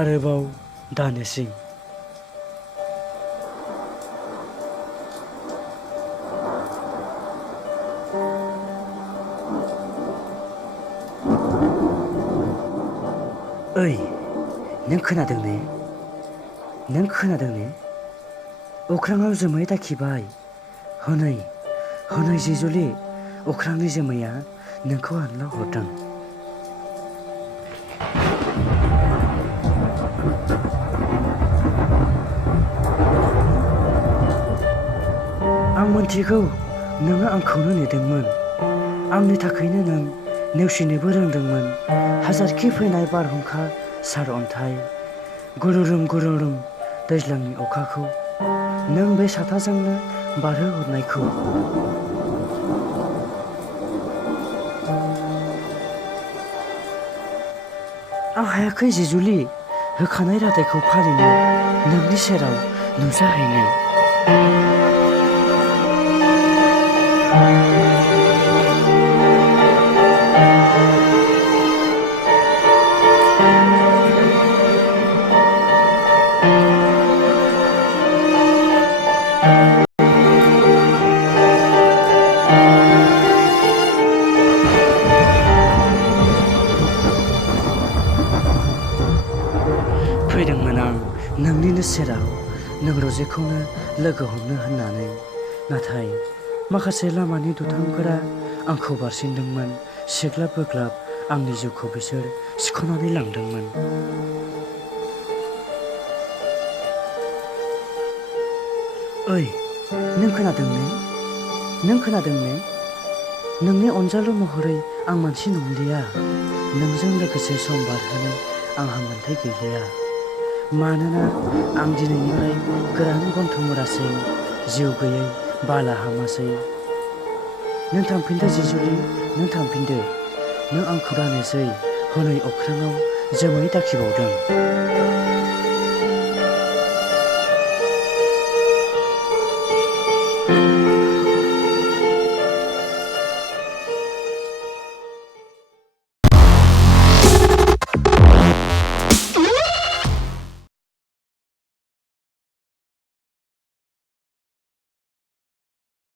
आरोबाव दानोसै। ओइ, नों खोनादों ने? नों खोनादों ने? अख्राङाव जोमै दाखिबाय। हनै हनै जिजुलि, अख्रांनि जोमैया नोंखौ हानला हरदों। आं मोनथिगौ नोङो आंखौनो नेदोंमोन। आंनि थाखायनो नों नेवसिनोबो रोंदोंमोन। हाजारखि फैनाय बारहुंखा, सारअन्थाइ, गुरुरुम दैज्लांनि अखाखौ नों बे साथाजोंनो बारहोहरनायखौ। आं हायाखै जिजुलि, होखानाय रादायखौ फालिनो, नोंनि सेराव नुजाहैनो। फैदोंमोन आं नोंनिनो सेराव नों रजेखौनो लोगो हमनो होननानै। नाथाय माखासे लामानि दुथांफोरा आंखौ बारसिनदोंमोन। सेग्लाब बोग्लाब आंनि जिउखौ बिसोर सिख'नानै लांदोंमोन। ओइ, नों खोनादों ने? नों खोनादों ने? नोंनि अनजालु महरै आं मानसि नंलिया। नोंजों लोगोसे सम बारहोनो आंहा मोन्थाय गैलिया। मानोना आं दिनैनिफ्राय गोरान गन्थं-मुरासै, जिउ गैयै बालाहामासै। नों थांफिनदो जिजुलि, नों थांफिनदो। नों आंखौ दानोसै, हनै अख्राङाव जोमै दाखिबावदों।